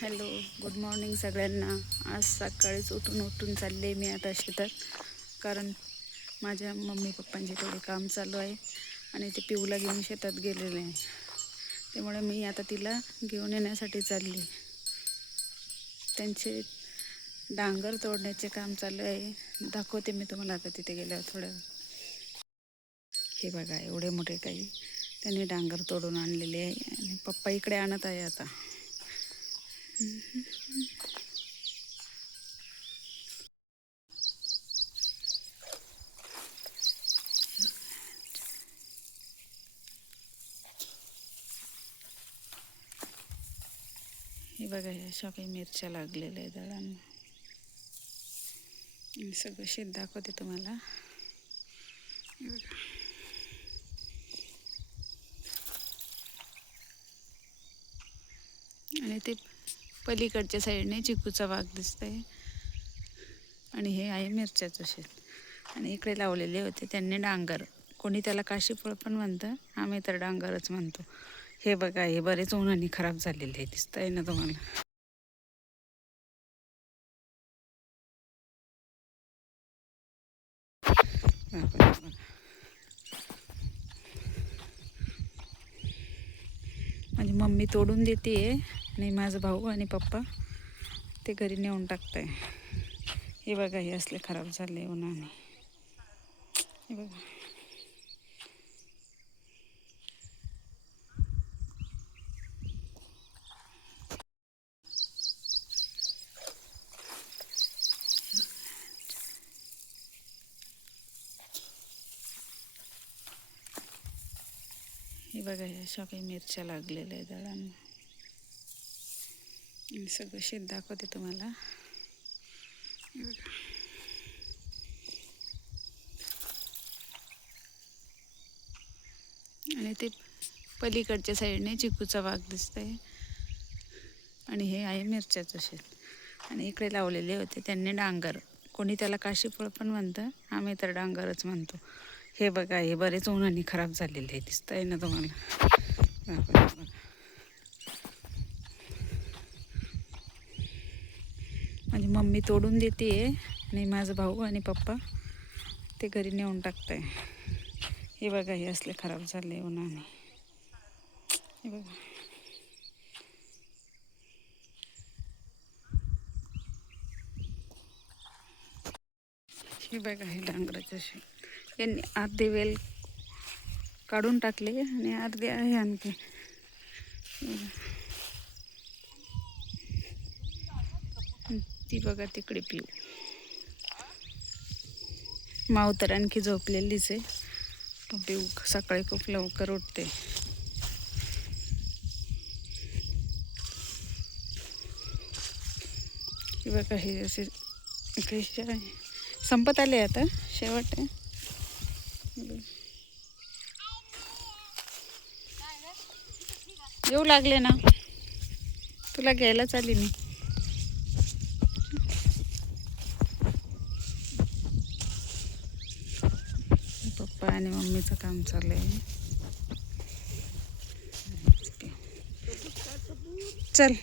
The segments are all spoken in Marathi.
हॅलो, गुड मॉर्निंग सगळ्यांना. आज सकाळीच उठून चालले मी आता शेतात, कारण माझ्या मम्मी पप्पांचे थोडे काम चालू आहे आणि ते पिऊला घेऊन शेतात गेलेले आहे. त्यामुळे मी आता तिला घेऊन येण्यासाठी चालली. त्यांचे डांगर तोडण्याचे काम चालू आहे. दाखवते मी तुम्हाला आता तिथे गेल्यावर थोड्या. हे बघा, एवढे मोठे काही त्यांनी डांगर तोडून आणलेले आहे आणि पप्पा इकडे आणत आहे आता. हे बघा, ह्या अशा काही मिरच्या लागलेल्या आहेत झाडांना. सगळं शेत दाखवते तुम्हाला. आणि ते पलीकडच्या साईडने चिकूचा बाग दिसतंय आणि हे आहे मिरच्याचं शेत. आणि इकडे लावलेले होते त्यांनी डांगर. कोणी त्याला काशीफळ पण म्हणतं, आम्ही तर डांगरच म्हणतो. हे बघा, हे बरेच उन्हाने खराब झालेले दिसतंय ना तुम्हाला. माझी मम्मी तोडून देते आणि माझा भाऊ आणि पप्पा ते घरी नेऊन टाकताय. हे बघा, हे असले खराब झाले उन्हाने. हे बघा, हे बघा, ह्या अशा काही मिरच्या लागलेल्या आहेत झाडांना. सगळं शेत दाखवते तुम्हाला. आणि ते पलीकडच्या साईडने चिकूचा बाग दिसतंय आणि हे आहे मिरच्याचं शेत. आणि इकडे लावलेले होते त्यांनी डांगर. कोणी त्याला काशीफळ पण म्हणतं, आम्ही तर डांगरच म्हणतो. हे बघा, हे बरेच उन्हाने खराब झालेले दिसतंय ना तुम्हाला. माझी मम्मी तोडून देते आणि माझा भाऊ आणि पप्पा ते घरी नेऊन टाकताय. हे बघा, हे असले खराब झाले उन्हाने. हे बघा, हे बघा, हे डांगराचं शेत. यांनी अर्धे वेल काढून टाकले आणि अर्धे आहे आणखी. ती बघा तिकडे पिऊ. माव तर आणखी झोपलेलीच आहे. पिऊ सकाळी खूप लवकर उठते. हे बघा, हे असे कसे आहे, संपत आले आता, शेवट आहे. येऊ लागले ना, तुला घ्यायलाच आली मी. पप्पा आणि मम्मीचं काम चालू आहे. चल,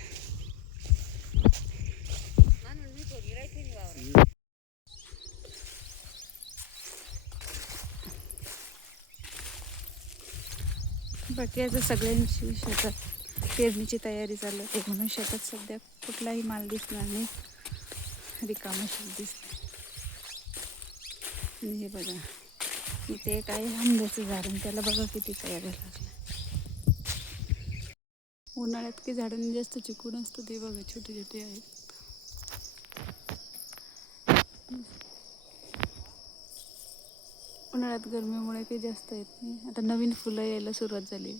बाकी आता सगळ्यांची शेतात पेरणीची तयारी चालू आहे, म्हणून शेतात सध्या कुठलाही माल दिसणार नाही, रिकामं शेत दिसते. आणि हे बघा, इथे एक आहे आंब्याचं झाड आणि त्याला बघा किती तयारी लागली. उन्हाळ्यात काही झाडांनी जास्त चिकू नसतं, ते बघा छोटे छोटे आहेत. उन्हाळ्यात गरमीमुळे काही जास्त येत नाही. आता नवीन फुलं यायला सुरुवात झाली.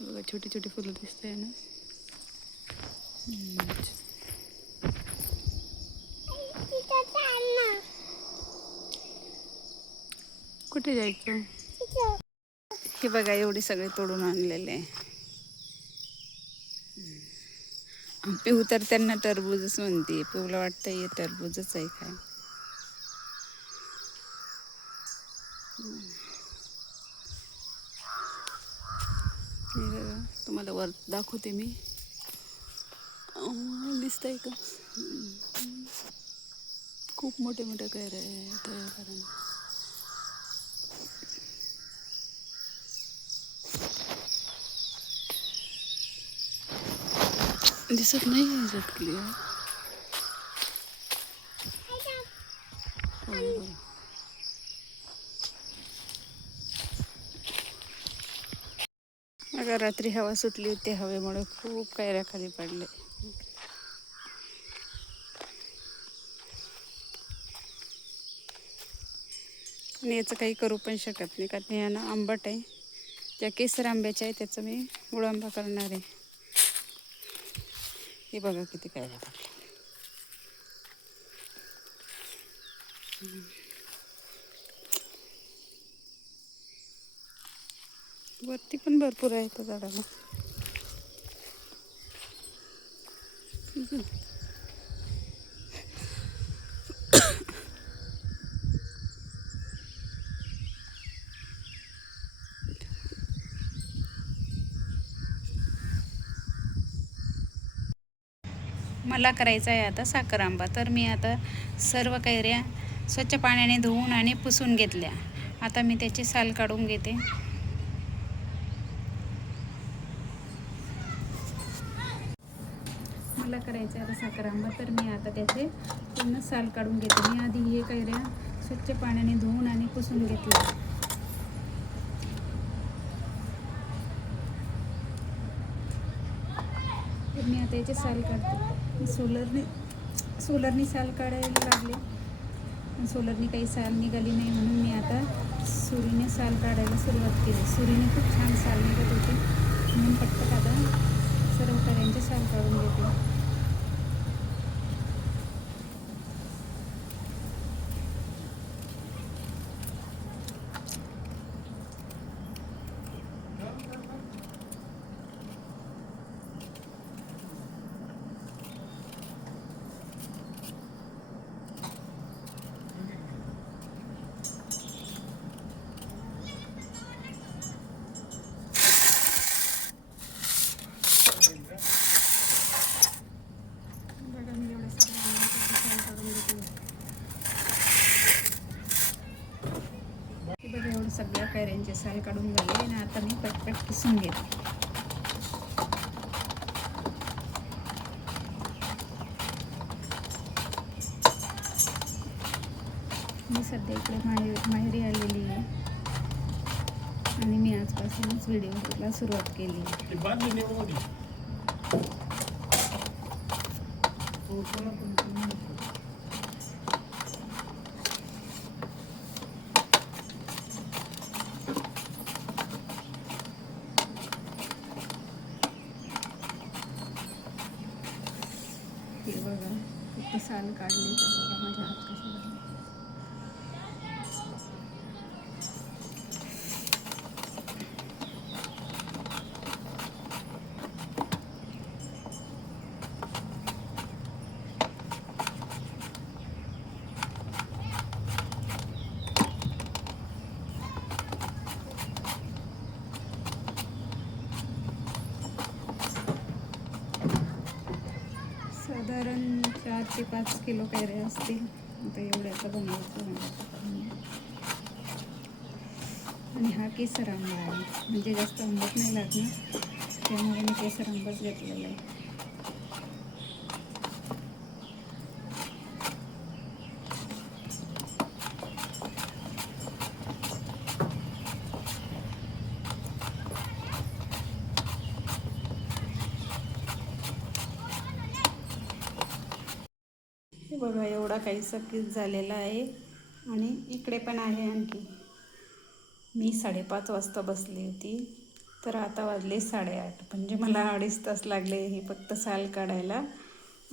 बघा, छोटी छोटी फुलं दिसत आहे ना. कुठे जायचं? हे बघा, एवढे सगळे तोडून आणलेले आहे. पिऊ तर त्यांना टरबूजच म्हणते. पिऊला वाटतं हे टरबूजच आहे काय. हे बघा, तुम्हाला वर दाखवते मी. दिसतंय का? खूप मोठे मोठे कैऱ्या आहेत कारण दिसत नाही ह्याच्यात क्लिअर. अगं रात्री हवा सुटली होती, हवेमुळे खूप कैऱ्या खाली पडले. आणि याचं काही करू पण शकत नाही कारण हे ना आंबट आहे. ज्या केसर आंब्याच्या आहे त्याचं मी गुळांबा करणार आहे. हे बघा किती कैऱ्या पडल्या. वरती पण भरपूर आहे त्या झाडाला. मला करायचा आहे आता साखर आंबा. तर मी आता सर्व कैऱ्या स्वच्छ पाण्याने धुवून आणि पुसून घेतल्या. आता मी त्याची साल काढून घेते. मला करायचं आहे आता साखर आंबा. तर मी आता त्याचे पूर्ण साल काढून घेते. मी आधी हे कैऱ्या स्वच्छ पाण्याने धुवून आणि पुसून घेतल्या. तर मी आता याचे साल काढते. सोलरनी साल काढायला लागले. सोलरनी काही साल निघाली नाही म्हणून मी आता सुरीने साल काढायला सुरुवात केली. सुरीने खूप छान साल निघत होते म्हणून पटपट आता सर्व कैऱ्यांचे साल काढून घेते. एवढं सगळ्या कैऱ्यांचे साल काढून झाले आणि आता मी पटपट किसून घेते. मी सध्या इकडे माहेरी आलेली आहे आणि मी आजपासूनच व्हिडिओला सुरुवात केली. हे बघा फक्त साल काढले तर बघा माझ्या हात कसे झाले. साधारण 4 ते 5 किलो कैऱ्या असतील. आता एवढ्याचा बनवायचं आणि हा केसर आंबा आहे म्हणजे जास्त आंबट नाही लागणार त्यामुळे मी केसर आंबाच घेतलेला आहे. हे बघा एवढा काही किस झालेला आहे आणि इकडे पण आहे आणखी. मी 5:30 वाजता बसली होती तर आता वाजले 8:30 म्हणजे मला 2.5 तास लागले हे फक्त साल काढायला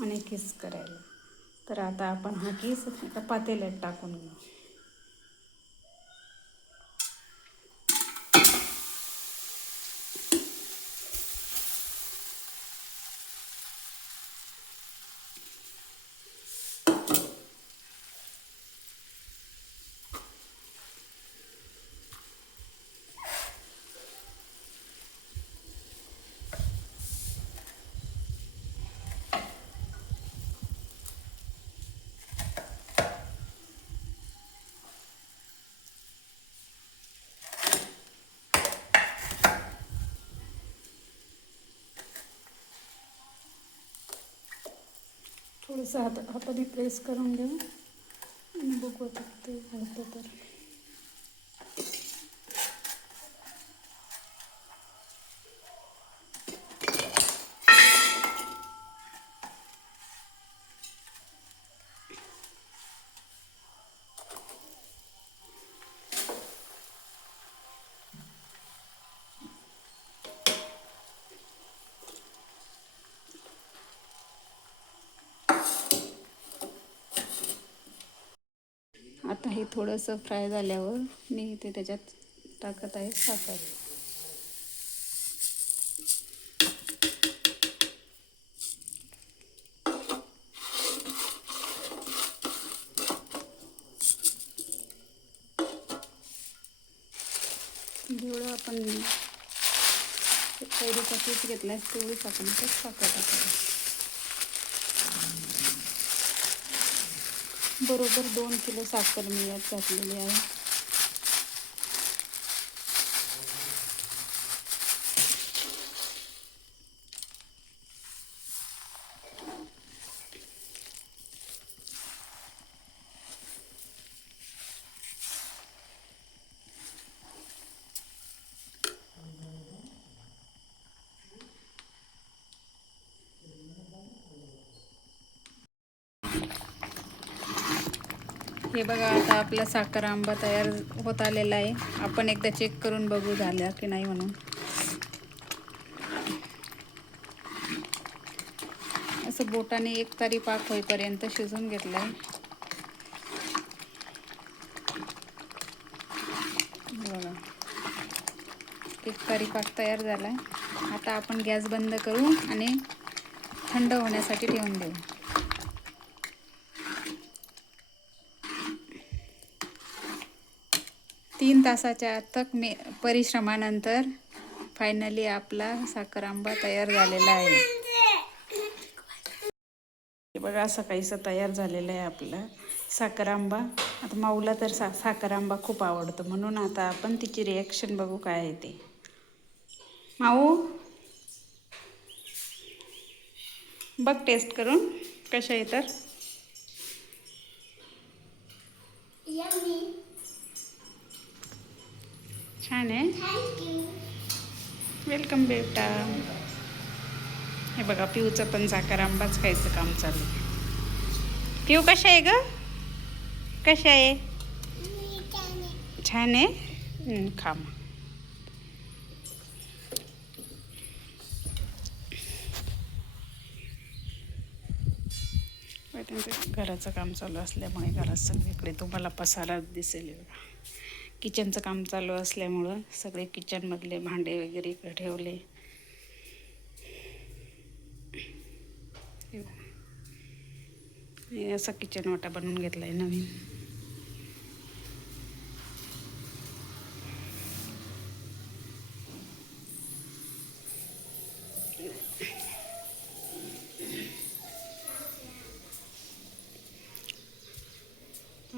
आणि किस करायला. तर आता आपण हा किस एका पातेल्यात टाकून घेऊ. थोडंसं हाताने प्रेस करून घेऊ आणि बघू आता ते होतं तर. आता हे थोडंसं फ्राय झाल्यावर मी ते त्याच्यात टाकत आहे साखर. जेवढं आपण कैरीचा पीठ घेतला आहे तेवढीच आपण त्यात साखर टाकायची. बरोबर 2 किलो साखर मी यात घातलेली आहे. हे बघा, आता आपला साखर आंबा तयार होत आलेला आहे. आपण एकदा चेक करून बघू झाला की नाही म्हणून. असं बोटाने एकतारी पाक होईपर्यंत शिजवून घेतलं आहे. बघा, एकतारी पाक तयार झाला आहे. आता आपण गॅस बंद करू आणि थंड होण्यासाठी ठेवून देऊ. तीन तासाच्या अथक परिश्रमानंतर फायनली आपला साखर आंबा तयार झालेला आहे. बघा, असं काहीसं तयार झालेलं आहे आपलं साखर आंबा. आता माऊला तर साखर आंबा खूप आवडतो, म्हणून आता आपण तिची रिॲक्शन बघू काय आहे ते. माऊ, बघ टेस्ट करून कशा आहे तर. छान आहे. वेलकम बेटा. हे बघा, पिऊचं पण साखर आंबाच खायचं काम चालू आहे. पिऊ कशा आहे ग? कशा आहे? छान आहे. खा मग. त्यांचं घराचं काम चालू असल्यामुळे घरात सगळीकडे तुम्हाला पसारा दिसेल. किचनचं काम चालू असल्यामुळं सगळे किचनमधले भांडे वगैरे इकडे ठेवले. असा किचन वाटा बनवून घेतला आहे नवीन.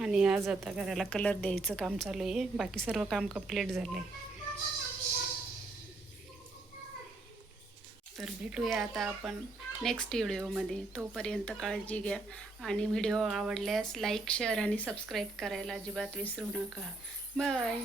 आणि आज आता घराला कलर द्यायचं काम चालू आहे. बाकी सर्व काम कंप्लीट झाले. तर भेटूया आता आपण नेक्स्ट व्हिडिओमध्ये. तोपर्यंत काळजी घ्या आणि व्हिडिओ आवडल्यास लाईक, शेअर आणि सबस्क्राईब करायला अजिबात विसरू नका. बाय.